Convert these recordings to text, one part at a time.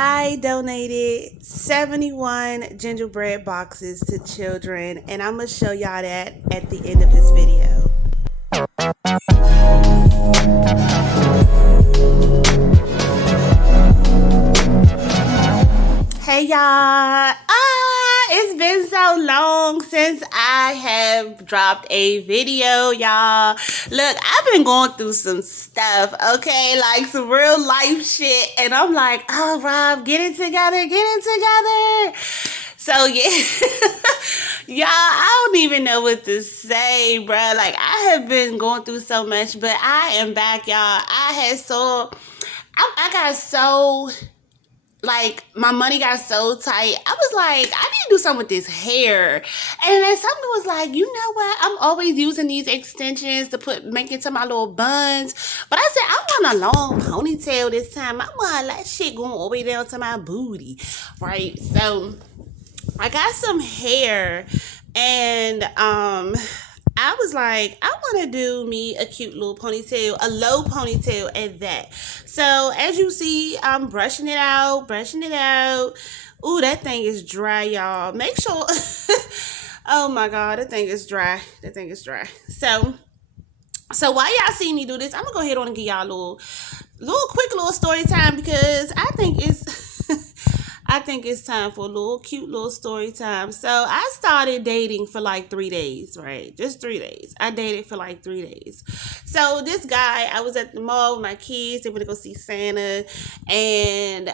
I donated 71 gingerbread boxes to children, and I'm going to show y'all that at the end of this video. Hey y'all, it's been so long since I have dropped a video, y'all. Look, I've been going through some stuff, okay, like some real life shit, and I'm like, oh Rob, get it together. So yeah, y'all, I don't even know what to say, bruh. Like, I have been going through so much, but I am back, y'all. I got so, like, my money got so tight. I was like, I need to do something with this hair. And then something was like, you know what? I'm always using these extensions to make into my little buns. But I said, I want a long ponytail this time. I want that shit going all the way down to my booty, right? So I got some hair, and I was like, I want to do me a cute little ponytail, a low ponytail at that. So as you see, I'm brushing it out. Ooh, that thing is dry, y'all. Make sure, oh my God, that thing is dry. So while y'all see me do this, I'm gonna go ahead on and give y'all a quick story time, because I think it's time for a cute little story time. So I started dating for like 3 days, right? Just 3 days. I dated for like 3 days. So this guy, I was at the mall with my kids. They went to go see Santa. And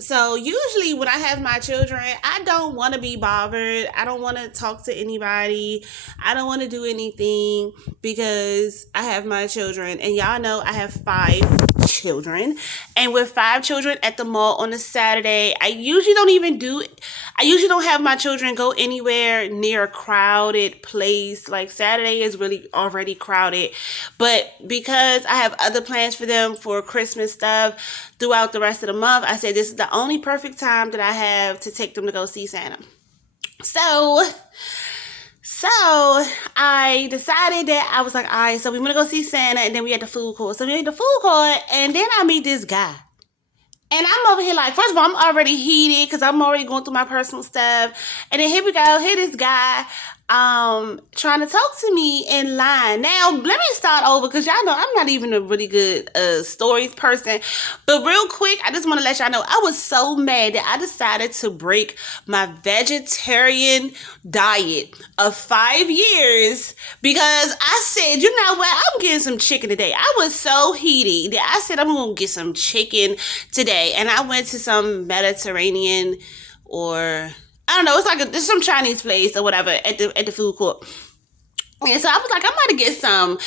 so usually when I have my children, I don't want to be bothered. I don't want to talk to anybody. I don't want to do anything because I have my children. And y'all know I have 5 children, and with 5 children at the mall on a Saturday, I usually don't have my children go anywhere near a crowded place. Like, Saturday is really already crowded, but because I have other plans for them for Christmas stuff throughout the rest of the month, I said this is the only perfect time that I have to take them to go see Santa. So I decided that I was like, all right, so we want to go see Santa, and then we had the food court. So we had the food court, and then I meet this guy. And I'm over here like, first of all, I'm already heated because I'm already going through my personal stuff. And then here we go, here this guy trying to talk to me in line. Now, let me start over, because y'all know I'm not even a really good stories person. But real quick, I just want to let y'all know, I was so mad that I decided to break my vegetarian diet of 5 years, because I said, you know what, I'm getting some chicken today. I was so heated that I said I'm going to get some chicken today. And I went to some Mediterranean, or I don't know, it's some Chinese place or whatever at the food court. And so I was like, I'm about to get some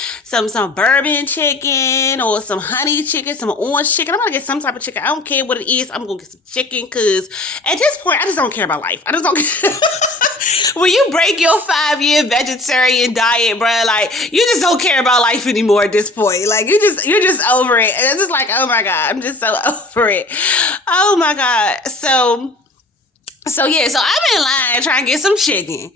bourbon chicken or some honey chicken, some orange chicken. I'm going to get some type of chicken. I don't care what it is. I'm going to get some chicken, because at this point, I just don't care about life. I just don't care. When you break your 5-year vegetarian diet, bro, like, you just don't care about life anymore at this point. Like, you're just over it. And it's just like, oh my God, I'm just so over it. Oh my God. So yeah, so I'm in line trying to get some chicken.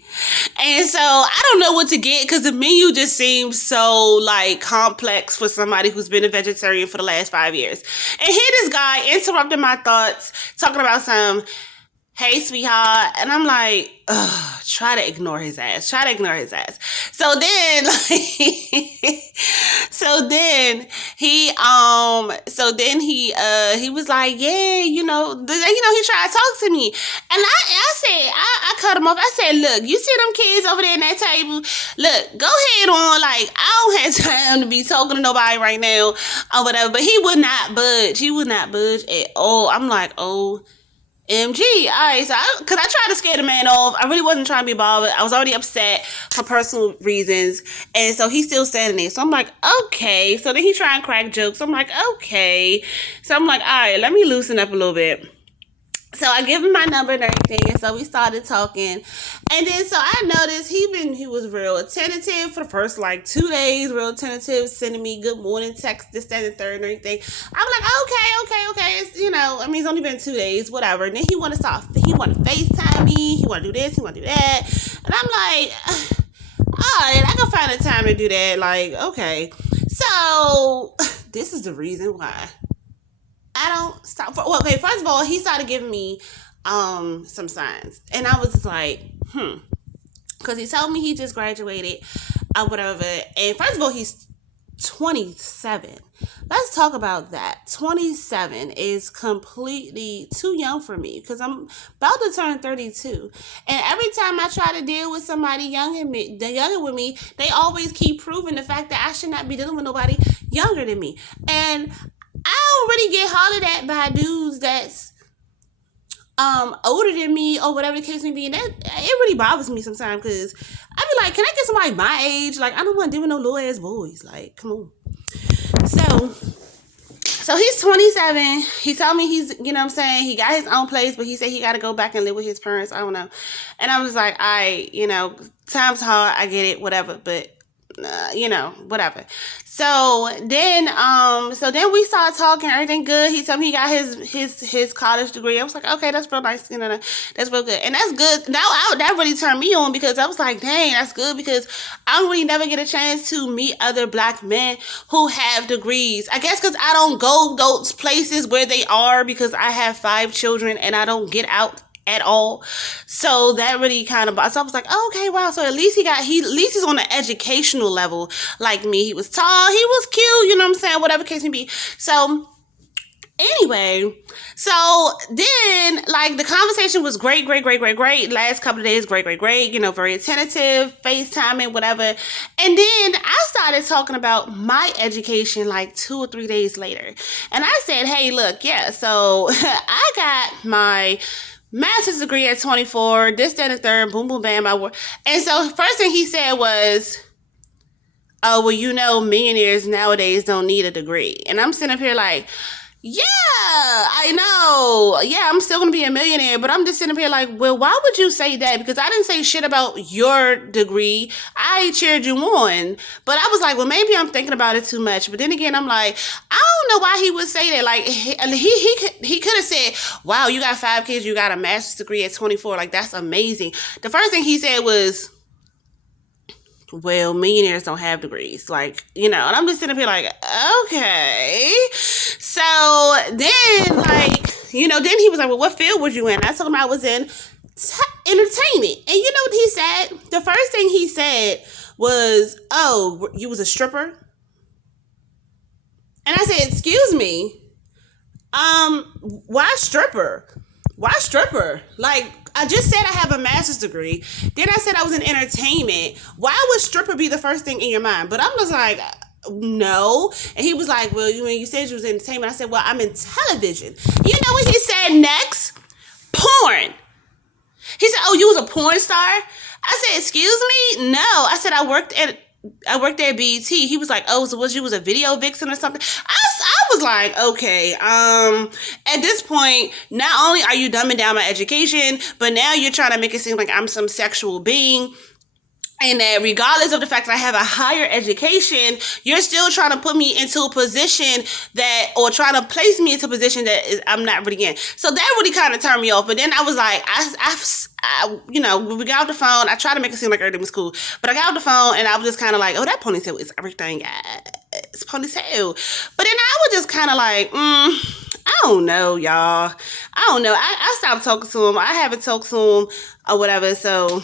And so I don't know what to get, because the menu just seems so like complex for somebody who's been a vegetarian for the last 5 years. And here this guy interrupted my thoughts, talking about some, hey sweetheart. And I'm like, ugh, try to ignore his ass. So then he was like, yeah, he tried to talk to me. And I cut him off. I said, look, you see them kids over there in that table? Look, go ahead on. Like, I don't have time to be talking to nobody right now or whatever. But he would not budge. At all. I'm like, oh, MG. All right, so because I tried to scare the man off. I really wasn't trying to be bothered. I was already upset for personal reasons. And so he's still standing there. So I'm like, okay. So then he tried and crack jokes. I'm like, okay. So I'm like, all right, let me loosen up a little bit. So I give him my number and everything, and so we started talking. And then so I noticed he was real attentive for the first like 2 days, real attentive, sending me good morning text, this, that, and the third and everything. I'm like, okay. It's, it's only been 2 days, whatever. And then he want to FaceTime me, he want to do this, he want to do that. And I'm like, all right, I can find a time to do that. Like, okay. So this is the reason why I don't stop. Well, okay, first of all, he started giving me some signs, and I was like, because he told me he just graduated, or whatever. And first of all, he's 27. Let's talk about that. 27 is completely too young for me because I'm about to turn 32. And every time I try to deal with somebody younger with me, they always keep proving the fact that I should not be dealing with nobody younger than me. And I don't really get hollered at by dudes that's older than me or whatever the case may be, and that it really bothers me sometimes because I be like, can I get somebody my age? Like, I don't want to deal with no little ass boys. Like, come on. So he's 27. He told me he's, you know what I'm saying, he got his own place, but he said he got to go back and live with his parents. I don't know. And I was like, time's hard. I get it, whatever. But whatever. So then we started talking, everything good. He told me he got his college degree. I was like, okay, that's real nice. That's real good. And that's good. Now that really turned me on because I was like, dang, that's good because I don't really never get a chance to meet other black men who have degrees. I guess because I don't go those places where they are because I have 5 children and I don't get out at all. So that really kind of, so I was like, oh, okay, wow. So at least he's on an educational level like me. He was tall, he was cute, you know what I'm saying? Whatever case may be. So anyway, so then like the conversation was great. Last couple of days, great. Very attentive, FaceTiming, whatever. And then I started talking about my education like 2 or 3 days later. And I said, hey, look, yeah, so I got my master's degree at 24, this, that, and the third, boom, boom, bam, I work. And so first thing he said was, oh, well, millionaires nowadays don't need a degree. And I'm sitting up here like, yeah, I know. Yeah, I'm still going to be a millionaire, but I'm just sitting up here like, well, why would you say that? Because I didn't say shit about your degree. I cheered you on. But I was like, well, maybe I'm thinking about it too much. But then again, I'm like, I don't know why he would say that. Like, he could have said, wow, you got 5 kids, you got a master's degree at 24. Like, that's amazing. The first thing he said was, well, millionaires don't have degrees. Like, and I'm just sitting up here like, okay. So then, like, then he was like, well, what field was you in? I told him I was in entertainment. And you know what he said? The first thing he said was, oh, you was a stripper? And I said, excuse me, why stripper? Why stripper? Like, I just said I have a master's degree. Then I said I was in entertainment. Why would stripper be the first thing in your mind? But I was like, no. And he was like, well, you said you was in entertainment. I said, well, I'm in television. You know what he said next? Porn. He said, oh, you was a porn star? I said, excuse me? No. I said, I worked at BET. He was like, oh, so you was a video vixen or something? I was like, okay, at this point, not only are you dumbing down my education, but now you're trying to make it seem like I'm some sexual being. And that regardless of the fact that I have a higher education, you're still trying to put me into a position or trying to place me into a position that I'm not really in. So that really kind of turned me off. But then I was like, when we got off the phone, I tried to make it seem like everything was cool. But I got off the phone and I was just kind of like, oh, that ponytail is everything. It's ponytail. But then I was just kind of like, I don't know, y'all. I don't know. I stopped talking to him. I haven't talked to him or whatever. So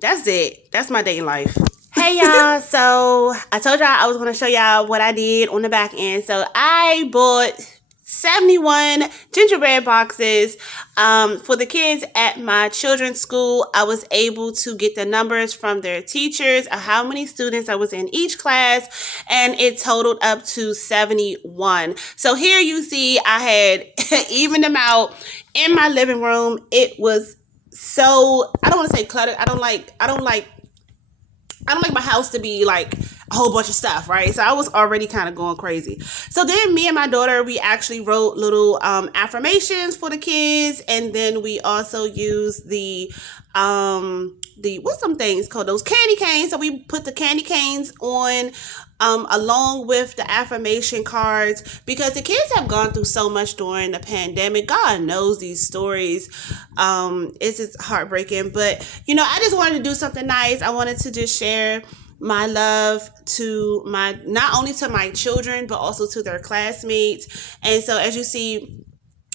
that's it. That's my day in life. Hey, y'all. So I told y'all I was going to show y'all what I did on the back end. So I bought 71 gingerbread boxes for the kids at my children's school. I was able to get the numbers from their teachers of how many students I was in each class, and it totaled up to 71. So here you see I had evened them out in my living room. It was so, I don't want to say cluttered. I don't like my house to be like a whole bunch of stuff, right? So I was already kind of going crazy. So then me and my daughter, we actually wrote little affirmations for the kids, and then we also used the what's some things called, those candy canes. So we put the candy canes on along with the affirmation cards, because the kids have gone through so much during the pandemic. God knows these stories. It's just heartbreaking. But, I just wanted to do something nice. I wanted to just share my love to not only to my children, but also to their classmates. And so as you see,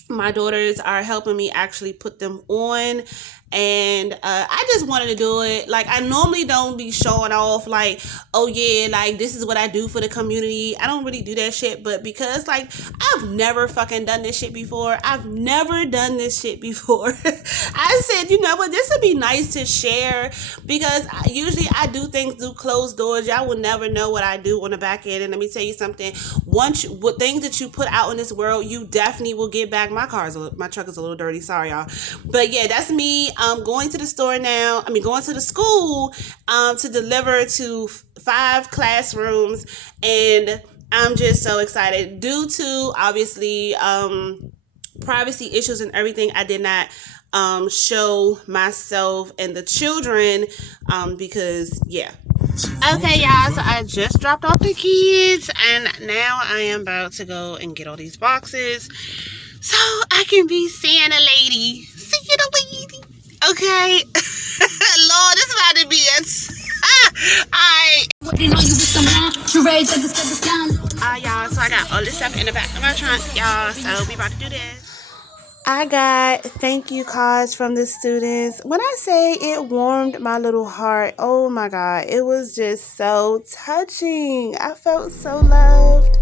my daughters are helping me actually put them on, and I just wanted to do it. Like, I normally don't be showing off like, oh yeah, like this is what I do for the community. I don't really do that shit, but because like I've never fucking done this shit before, I said, you know what, this would be nice to share, because usually I do things through closed doors. Y'all will never know what I do on the back end. And let me tell you something, what things that you put out in this world, you definitely will get back. My truck is a little dirty, sorry y'all, but yeah, that's me. Going to the store now. Going to the school to deliver to 5 classrooms, and I'm just so excited. Due to obviously privacy issues and everything, I did not show myself and the children because yeah. Okay, y'all, so I just dropped off the kids, and now I am about to go and get all these boxes so I can be Santa lady. Santa lady. Okay. Lord, this is about to be alright, y'all, so I got all this stuff in the back of my trunk, y'all, so we about to do this. I got thank you cards from the students. When I say it warmed my little heart, oh my God, it was just so touching. I felt so loved.